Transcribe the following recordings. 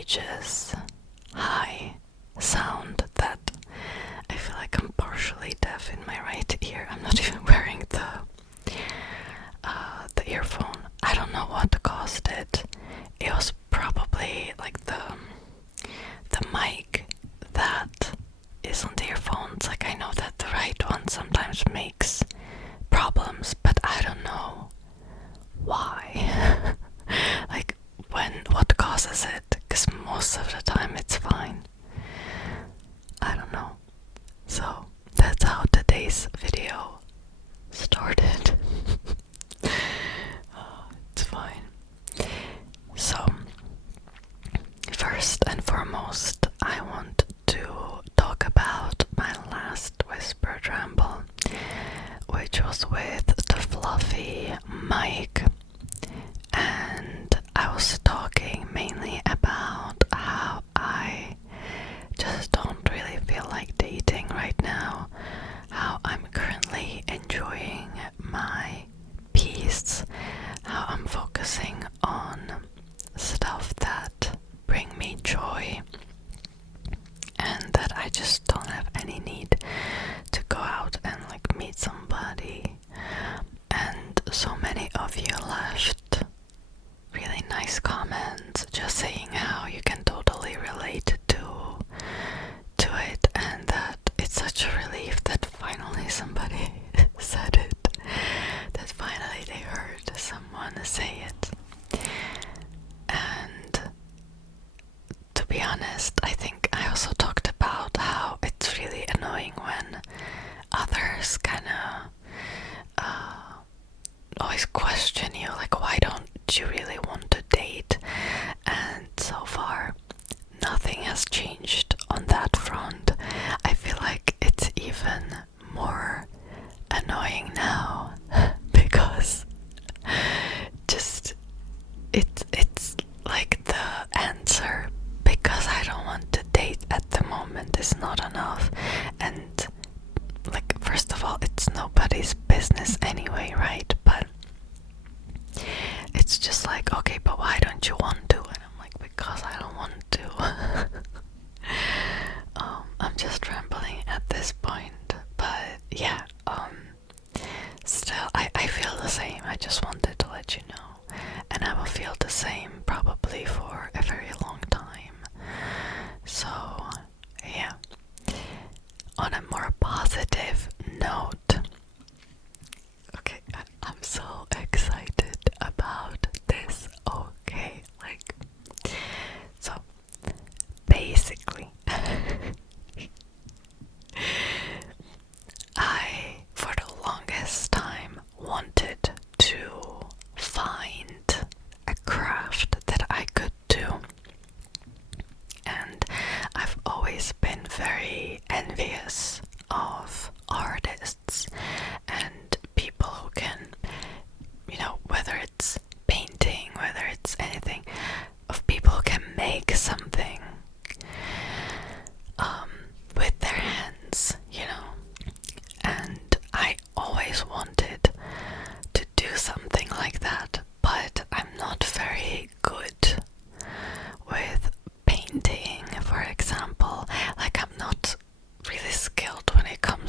outrageous high sound that I feel like I'm partially deaf in my right ear. I'm not even wearing the earphone. I don't know what caused it. It was probably like the mic that is on the earphones. Like, I know that the right one sometimes makes problems, but I don't know why. Like, what causes it? Because most of the time it's fine. I don't know. So that's how today's video started. It's fine. So first and foremost, I want to talk about my last whispered ramble, which was with the fluffy mic, and I was talking mainly about how I just don't really feel like dating right now, how I'm currently enjoying my peace, how I'm focusing on stuff that bring me joy, and that I just don't have any need to go out and like meet somebody. And so many of you left really nice comments just saying how you can totally relate to it, and that it's such a relief that finally somebody said it, that finally they heard someone say it. And to be honest, I think I also talked about how it's really annoying when others kind of always question you, like, why don't you really want to date? And so far nothing has changed on that front. I feel like it's even more annoying now because just it's like the answer, because I don't want to date at the moment, is not enough. And like, first of all, it's nobody's business anyway, right? But it's just like, okay, but why don't you want to? And I'm like, because I don't want to. I'm just rambling at this point, but yeah, still, I feel the same. I just wanted to let you know, and I will feel the same probably for a very long time. So yeah, on a more positive note, okay, I'm so excited about this. Okay, like, so basically I, for the longest time, wanted to find a craft that I could do, and I've always been very envious of artists and people who can, whether it's painting, whether it's anything, of people who can make something with their hands, and I always wanted to do something like that, but I'm not very good with painting, for example. Like, I'm not really skilled when it comes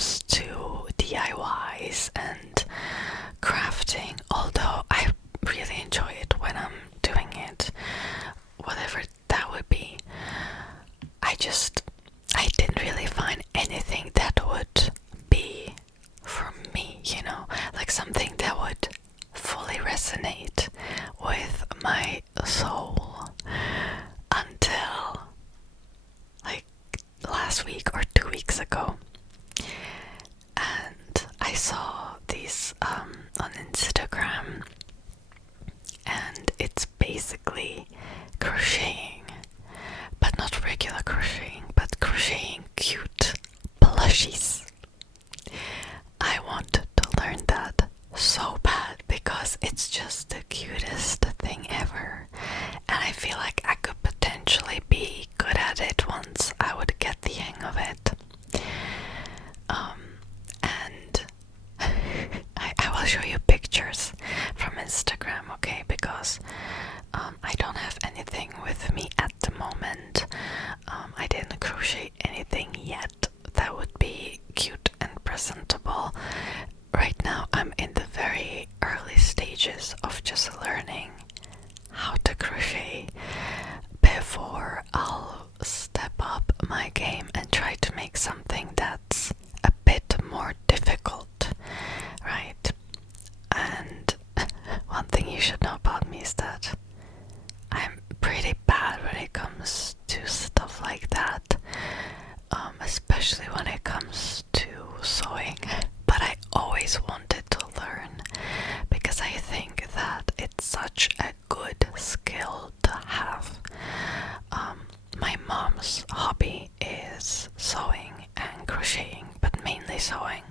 hobby is sewing and crocheting, but mainly sewing.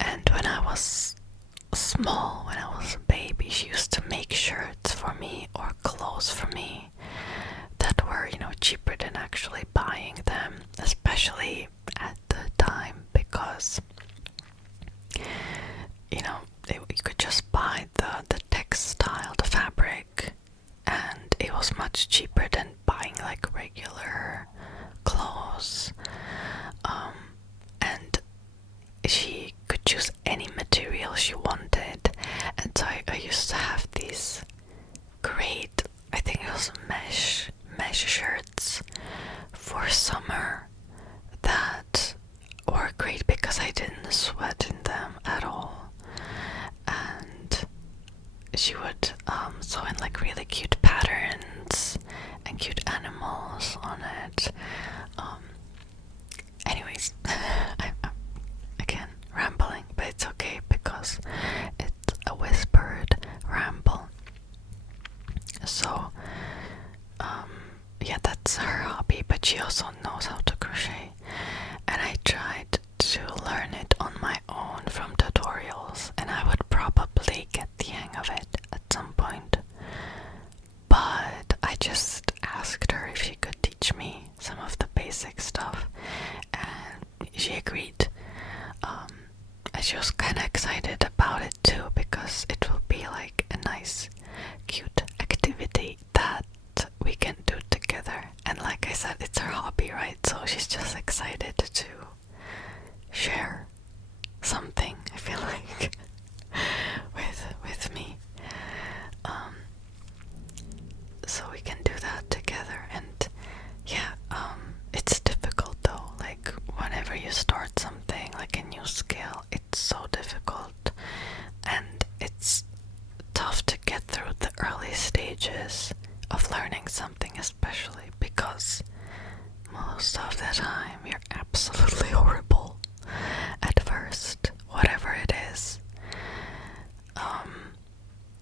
And when I was small, when I was a baby, she used to make shirts for me or clothes for me that were, cheaper than actually buying them, especially at the time, because you could just buy the textile, the fabric, and it was much cheaper than buying like regular clothes. And she could choose any material she wanted, and so I used to have these great, I think it was mesh shirts for summer that were great because I didn't sweat in them at all. And she would sew in like really cute patterns and cute animals on it. Anyways, I'm again rambling, but it's okay because it's a whispered ramble. So yeah, that's her hobby, but she also knows how to crochet, and I tried to learn it on my own from tutorials, and I would probably get the hang of it at some point, but I just asked her if she could teach me some of the basic stuff, and she agreed. And she was kind of excited about it too, because it will be like a nice cute activity that we can do together. And like I said, it's her hobby, right? So she's just excited to share something, I feel like, with me. So we can do that together. And yeah, it's difficult though. Like whenever you start something like a new skill, it's so difficult, and it's tough to get through the early stages of learning something, especially because most of the time you're absolutely horrible at first, whatever it is.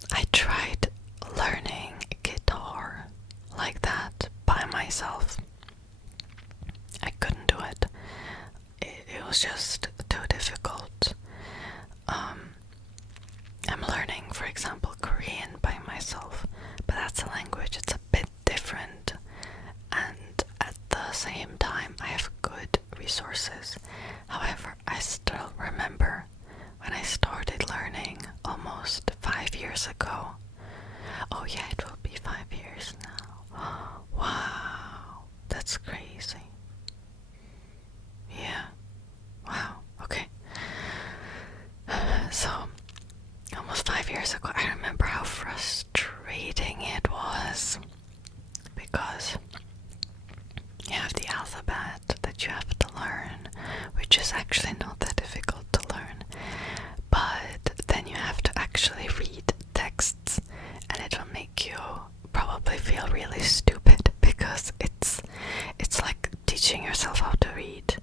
I tried learning guitar like that by myself. I couldn't do it. It was just too difficult. I'm learning, for example, Korean by myself, but that's a language, it's a bit different, and at the same time I have good resources. However, I still remember when I started learning almost 5 years ago. Oh yeah, it will be 5 years now. Wow, that's crazy. Yeah, wow, okay. So, almost 5 years ago, I remember how frustrating it was, because you have the alphabet that you have to learn, which is actually not that difficult to learn, but then you have to actually read texts, and it'll make you probably feel really stupid, because it's like teaching yourself how to read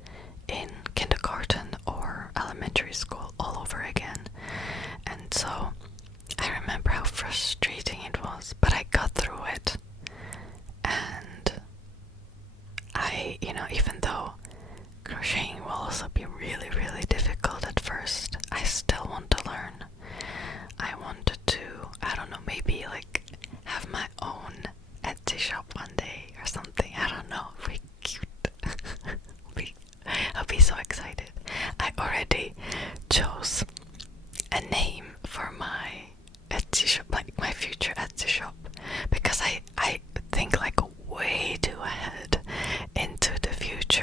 in kindergarten or elementary school all over again. And so I remember how frustrating it was, but I got through it. And I, even though crocheting will also be really, really difficult at first, I still want to learn. I wanted to, I don't know, maybe like have my own Etsy shop one day or something. I don't know, it'll be cute. I'll be so excited. I already chose a name for my Etsy shop, like my future Etsy shop, because I think like way too ahead into the future.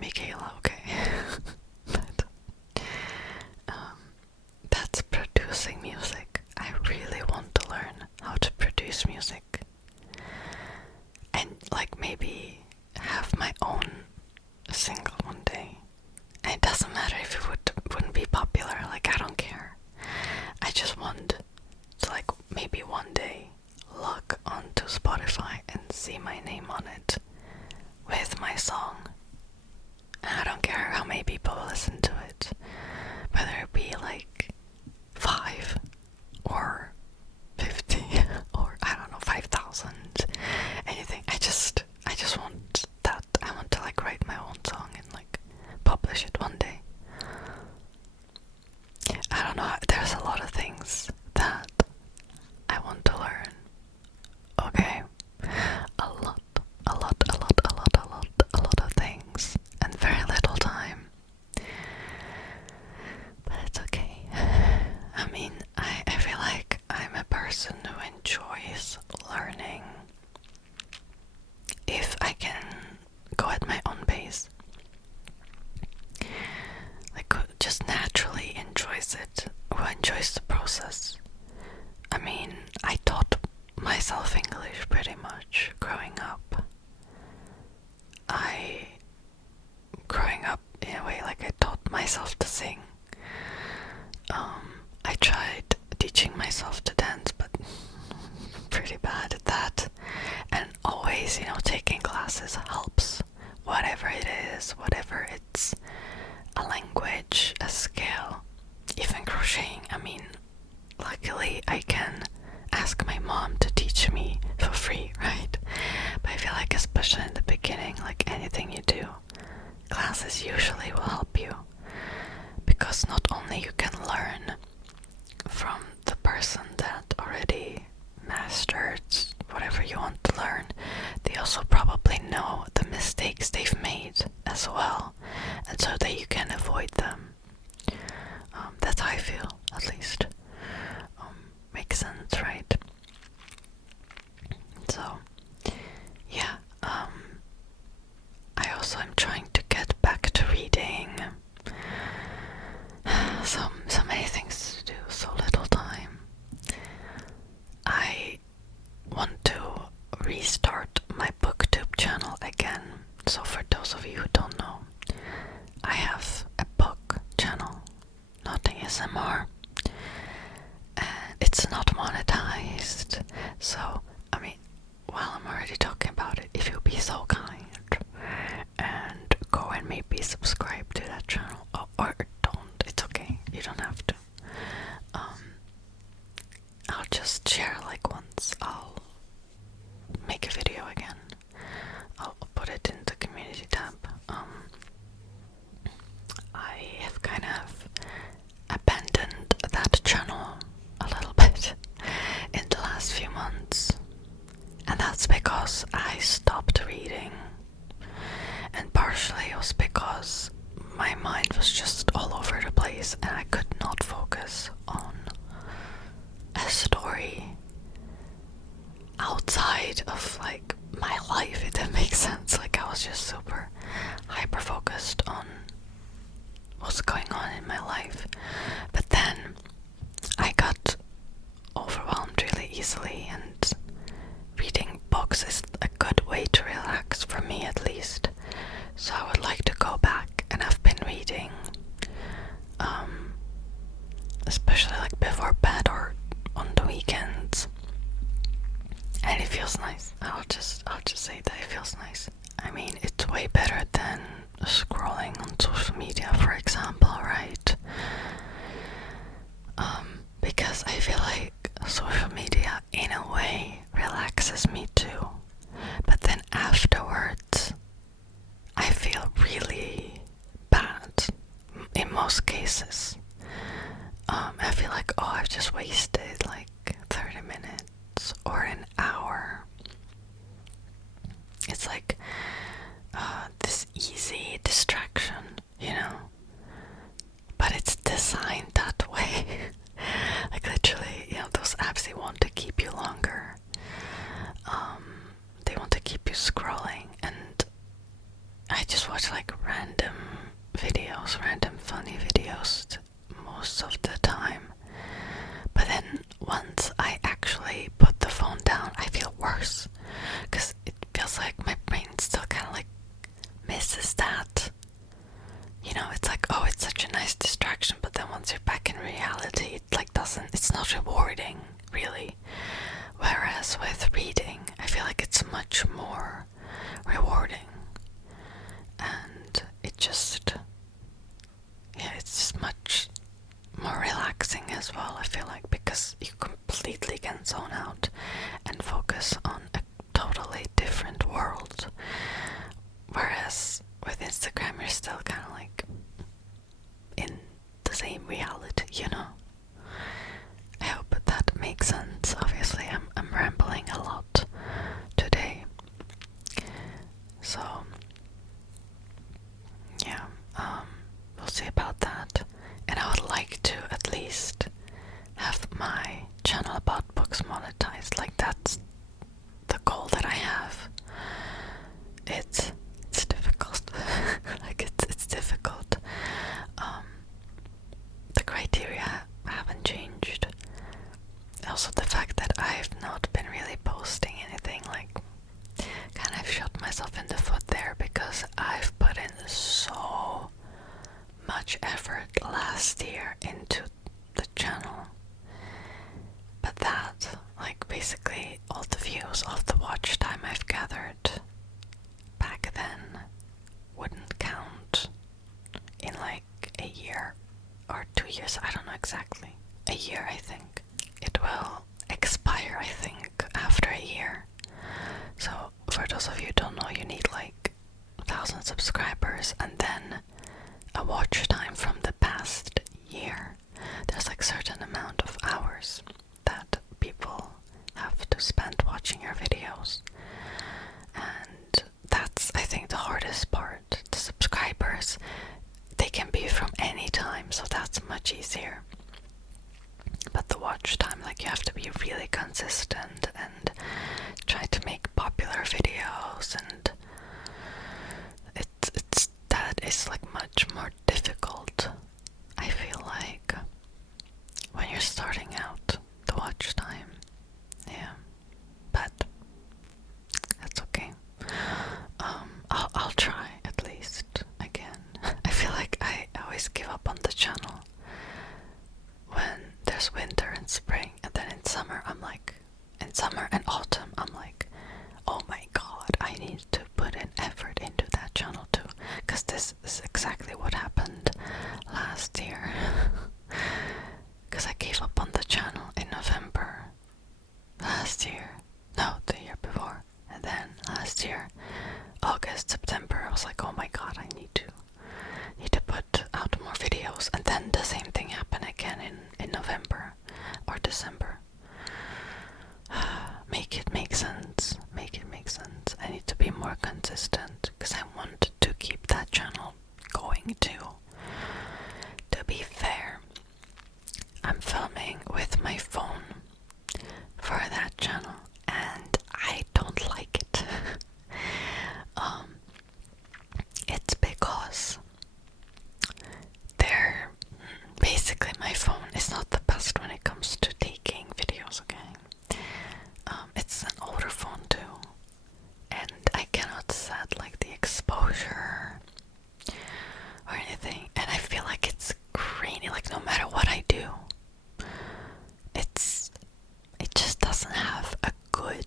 Michaela, okay. But that's producing music. I really want to learn how to produce music. And like maybe have my own single one day. And it doesn't matter if it wouldn't be popular, like I don't care. I just want to like maybe one day log onto Spotify and see my name on it with my song. And I don't care how many people listen to it, whether it be like 5 or 50 or I don't know, 5,000, anything. I just want that. I want to like write my own song and like publish it one day. I don't know, there's a lot of things that I want to learn. Okay, a lot of things and very little time. But it's okay. I mean, I feel like I'm a person who enjoys learning if I can go at my own pace. Like, who just naturally enjoys it, who enjoys the process. I mean, I taught myself English pretty much growing up. Growing up in a way, like I taught myself to sing. I tried teaching myself to dance, but pretty bad at that. And always, taking classes helps. Whatever it is, whatever it's a language, a scale, even crocheting. I mean, luckily I can ask my mom to teach me for free, right? But I feel like especially in the beginning, like anything you do, classes usually will help you. Because not only you can learn from the person that already mastered whatever you want to learn, they also probably know the mistakes they've made as well, and so that you can avoid them. That's how I feel, at least. Makes sense, right? So, yeah, I also am trying to get back to reading. So many things to do, so little time. I want to restart my booktube channel again. So for those of you who don't know, I have a book channel, not ASMR, and it's not monetized. So, I mean, while I'm already talking about it, if you'll be so kind and go and maybe subscribe to that channel, or don't, it's okay, you don't have to. I'll just share like once I'll make a video again. I'll put it in the community tab. I have kind of abandoned that channel a little bit in the last few months, and that's because I stopped reading, and partially it was because my mind was just all over the place and I could not focus on a story outside of like my life, if that makes sense. Like I was just super hyper focused on what's going on in my life. But then I got overwhelmed really easily, and reading books is a good way to relax, for me at least. So I would like to go back, and I've been reading especially like before bed or on the weekends, and it feels nice. I'll just say that it feels nice. I mean, it's way better than scrolling on social media, for example, right? Because I feel like social media in a way relaxes me too, but then afterwards I feel really bad in most cases. I feel like, oh, I've just wasted like 30 minutes or an hour. It's like this easy distraction, but it's designed that way. Like literally, those apps, they want to keep you longer. They want to keep you scrolling, and I just watch watch like random videos, random funny videos most of the time. But then once I actually put the phone down, I feel worse. Because it feels like my brain still kind of like misses that. You know, it's like, oh, it's such a nice distraction, but then once you're back in reality, it like it's not rewarding, really. Whereas with reading, I feel like it's much more rewarding. And it's just much more relaxing as well, I feel like, because you completely can zone out and focus on a totally different world. Whereas with Instagram, you're still kind of like in the same reality, you know? I hope that makes sense. Obviously, I'm rambling a lot today. So, yeah, we'll see about that. And I would like to at least have my channel about books monetized. Like, that's the goal that I have. It's difficult. Like, it's difficult. The criteria haven't changed. Also, the fact that I've not been really posting anything, like, kind of shot myself in the foot there, because I've put in so much effort last year into the channel. But that, like, basically all the views, all the watch time I've gathered back then wouldn't count in like a year or 2 years. I don't know exactly. A year, I think. It will expire, I think, after a year. So for those of you who don't know, you need like 1,000 subscribers and then a watch time from the past year. There's like certain amount of hours that people have to spend watching your videos. And that's, I think, the hardest part. The subscribers, they can be from any time, so that's much easier. But the watch time, like, you have to be really consistent and try to make popular videos, and that is like much more difficult, I feel like, when you're starting out, the watch time. Yeah, but that's okay. I'll try at least again. I feel like I always give up on the channel when there's winter and spring, and then in summer and autumn I'm like, oh my god, I need to put in effort into that channel too, because this is exactly what happened last year. Because I gave up on the channel in November last year, no, the year before, and then last year, August, September, I was like, oh my god, I need to put out more videos, and then the same thing happened again in November or December. Make it make sense. I need to be more consistent, because I want to keep that channel going too. To be fair, I'm filming with my phone for that channel, and I don't like it. It's because basically my phone is not the best when it comes to taking videos, okay? It's an older phone too, and I cannot set like the exposure or anything, and I feel like it's grainy, like no matter what I do, it just doesn't have a good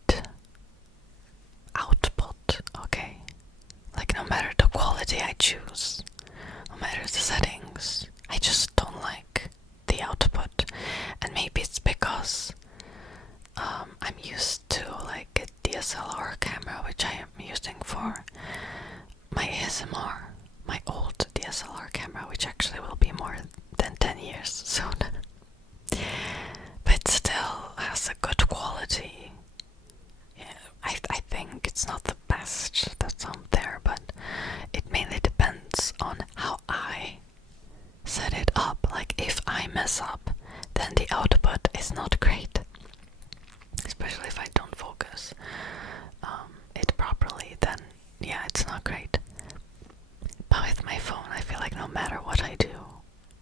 output, okay? Like, no matter the quality I choose, no matter the settings, I just don't like the output. And maybe it's because I'm used to like a DSLR camera, which I am using for my ASMR, my old DSLR camera, which actually will be more than 10 years soon. But it still has a good quality. Yeah, I think it's not the best that's out there, but it mainly depends on how I set it up. Like, if I mess up, then the output is not great, especially if I don't focus it properly, then yeah, it's not great. my phone, I feel like no matter what I do,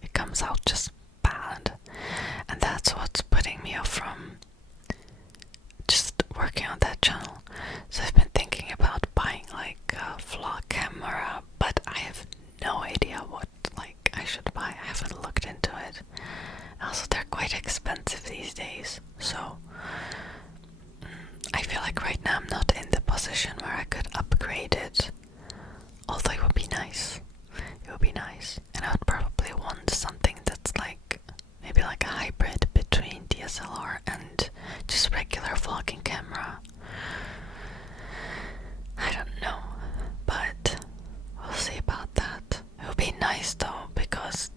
it comes out just bad. And that's what's putting me off from just working on that channel. So I've been thinking about buying like a vlog camera, but I have no idea what like I should buy. I haven't looked into it. Also, they're quite expensive these days, so I feel like right now I'm not in the position where I could upgrade it. Although it would be nice. It would be nice. And I would probably want something that's like maybe like a hybrid between DSLR and just regular vlogging camera. I don't know, but we'll see about that. It would be nice though, because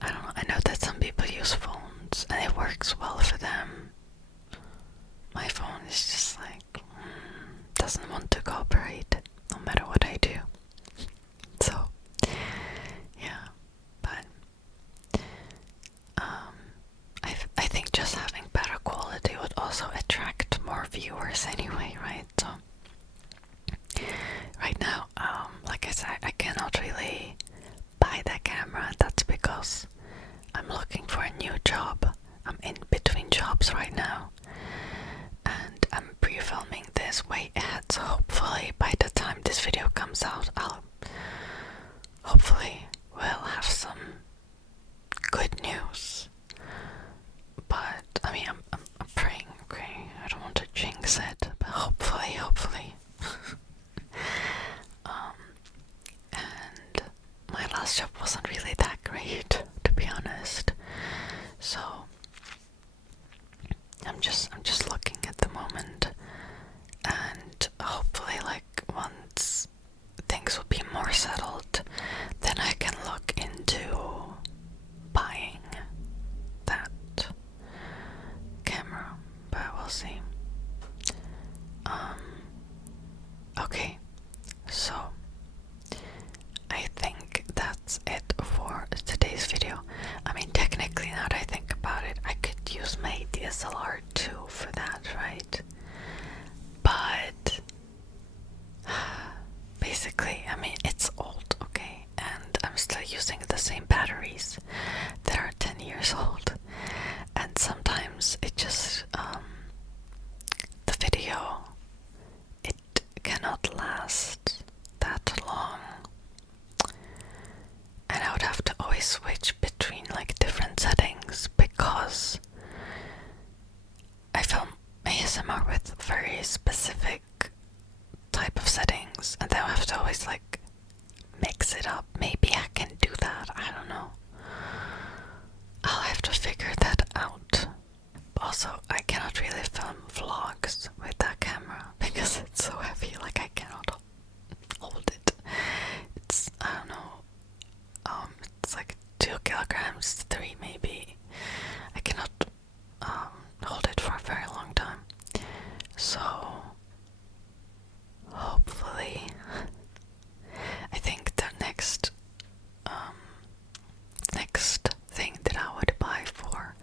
I don't know, I know that some people use phones and it works well for them. My phone is just like doesn't want to cooperate no matter what I do. So yeah, but I think just having better quality would also attract more viewers anyway, right? So right now, like I said, I cannot really buy that camera. That's because I'm looking for a new job. I'm in between jobs right now, and I'm pre-filming this way ahead, so hopefully by the time this video comes out, hopefully we'll have some good news. But I mean, I'm praying, okay? I don't want to jinx it, but hopefully. And my last job wasn't really that great, to be honest. So I'm just looking at the moment, and hopefully, like, once things will be more settled, then I can look into buying that camera, but we'll see. Okay, so I think that's it for today's video. I mean, technically, now that I think about it, I could use my DSLR too for that, right? But basically, I mean, it's old, okay? And I'm still using the same batteries that are 10 years old. And sometimes it just, the video, it cannot last that long. And I would have to always switch between like different settings because I film ASMR with very specific type of settings, and then I have to always like mix it up. Maybe I can do that, I don't know. I'll have to figure that out. Also, I cannot really film vlogs with that camera because it's so heavy, like I cannot hold it. It's, I don't know, it's like 2 kilograms, 3 maybe. I cannot hold it for a very long time. So hopefully, I think the next thing that I would buy for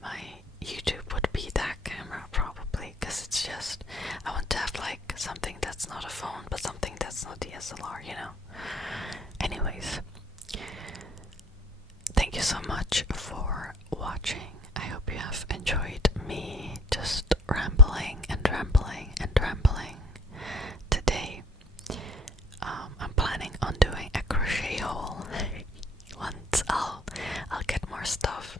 my YouTube would be that camera, probably, because it's just, I want to have like something that's not a phone, but something that's not DSLR, you know. Anyways, thank you so much for watching. I hope you have enjoyed me just rambling today. I'm planning on doing a crochet haul once I'll get more stuff.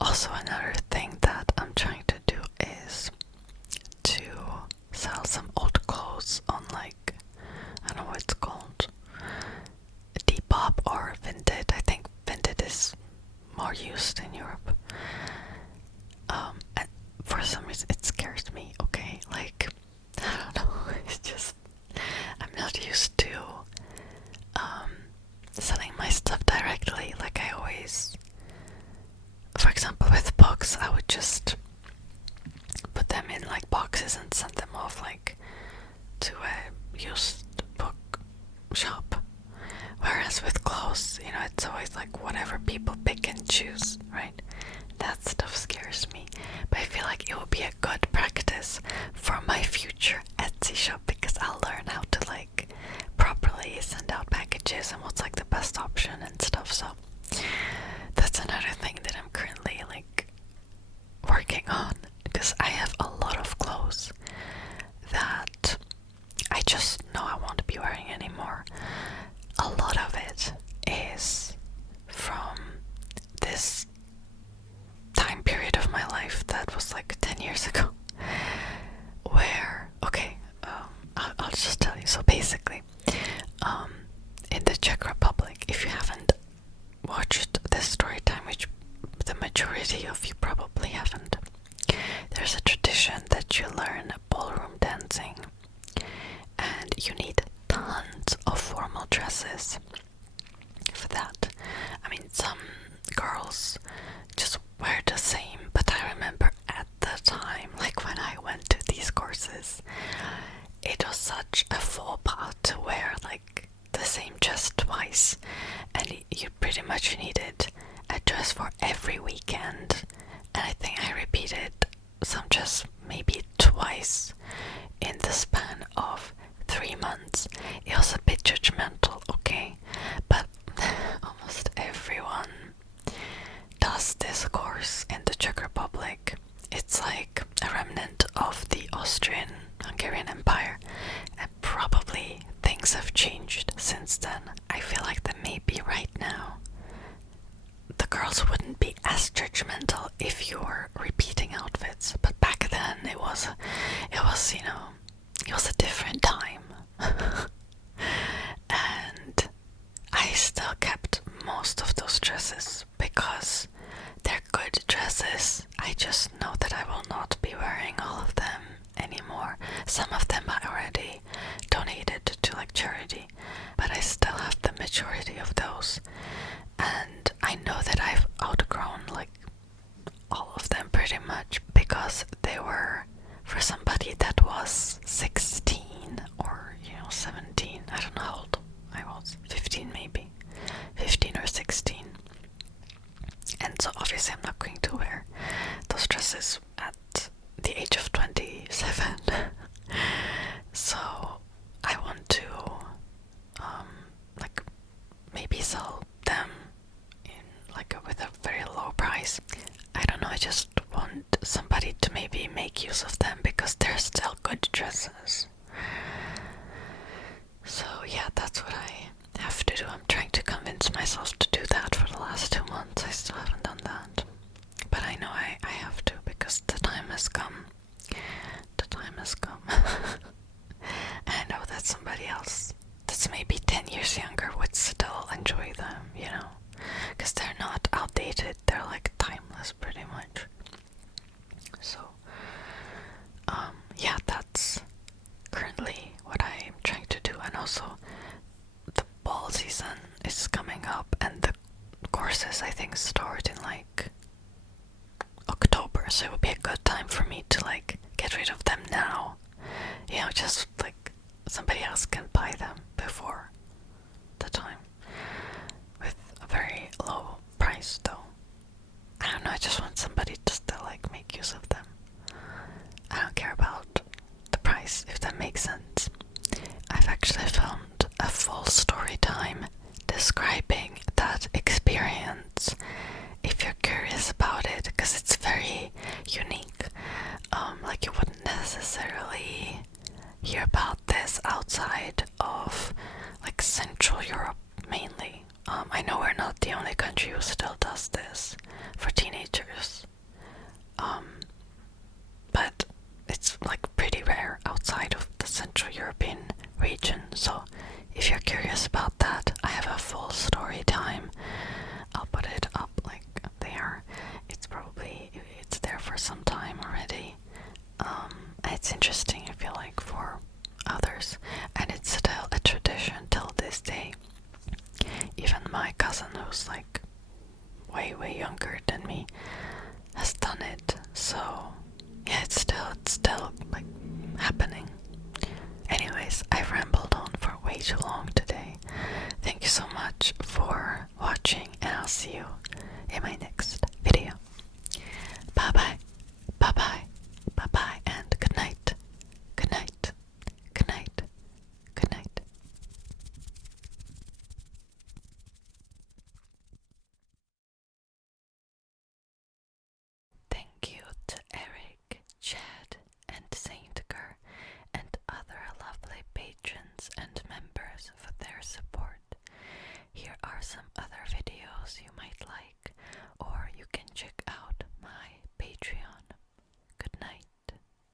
Also, another thing that I'm trying to do is to sell some old clothes on, like, I don't know what it's called, Depop or Vinted. I think Vinted is more used in Europe. And for some reason it scares me, okay? Like, I don't know, it's just, I'm not used to selling my stuff directly. Like, I always, for example, with books, I would just put them in like boxes and send them off like to a used book shop. Whereas with clothes, you know, it's always like whatever people pick and choose, right? That stuff scares me. But I feel like it would be a good practice for my future Etsy shop, because I'll learn how to like is and what's like the best option and stuff. So that's another thing that I'm currently like working on, because I have a lot of clothes that I just know I won't be wearing anymore. A lot of it is from this time period of my life that was like 10 years ago, where, okay, I'll just tell you. So basically, in the Czech Republic, if you haven't watched this story time, which the majority of you probably haven't, there's a tradition that you learn ballroom dancing, and you need tons of formal dresses for that. I mean, some girls just wear the same, but I remember at the time, like when I went to these courses, it was such a faux pas to wear like the same dress twice, and you pretty much needed a dress for every weekend, and I think I repeated some dress maybe twice in the span of 3 months. It was a bit judgmental, okay, but almost everyone does this course in the Czech Republic. It's like a remnant of the Austrian-Hungarian Empire, and probably things have changed since then. I feel like that maybe right now the girls wouldn't be as judgmental if you were repeating outfits, but back then it was you know, it was a different time. And I still kept most of those dresses because they're good dresses. I just know that I will not be wearing all of them anymore. Some of them I already donated to like charity, but I still have the majority of those. And I know that I've outgrown like all of them pretty much, because they were for somebody that was 16 or 17. I don't know how old I was. 15 maybe. 15 or 16. And so obviously I'm not going to wear those dresses at the age of 27. So I want to like maybe sell them in like with a very low price. I don't know, I just want somebody to maybe make use of them because they're still good dresses. So yeah, that's what I have to do. I'm trying to convince myself to do that for the last 2 months. I still haven't done that. But I know I have to, because the time has come. The time has come. And I know that somebody else that's maybe 10 years younger would still enjoy them, because they're not outdated. They're like timeless pretty much. So yeah, that's currently what I'm trying to do. And also the ball season is coming up, and the courses I think start in like October, so it would be a good time for me to like get rid of them now, just like somebody else can buy them before the time with a very low price though. I don't know, I just want somebody to still like make use of them. I don't care about the price, if that makes sense. I've actually filmed a full story time describing that experience if you're curious about it, because it's very unique. Like you wouldn't necessarily hear about this outside of like Central Europe mainly. I know we're not the only country who still does this for teenagers, but it's like pretty rare outside of the Central European region. So if you're curious about that, I have a full story time. I'll put it up like there. It's there for some time already. It's interesting, I feel like, for others, and it's still a tradition till this day. Even my cousin, who's like way younger than me, has done it. So yeah, it's still like happening. Anyways, I've rambled on for way too long today. Thank you so much for watching, and I'll see you in my next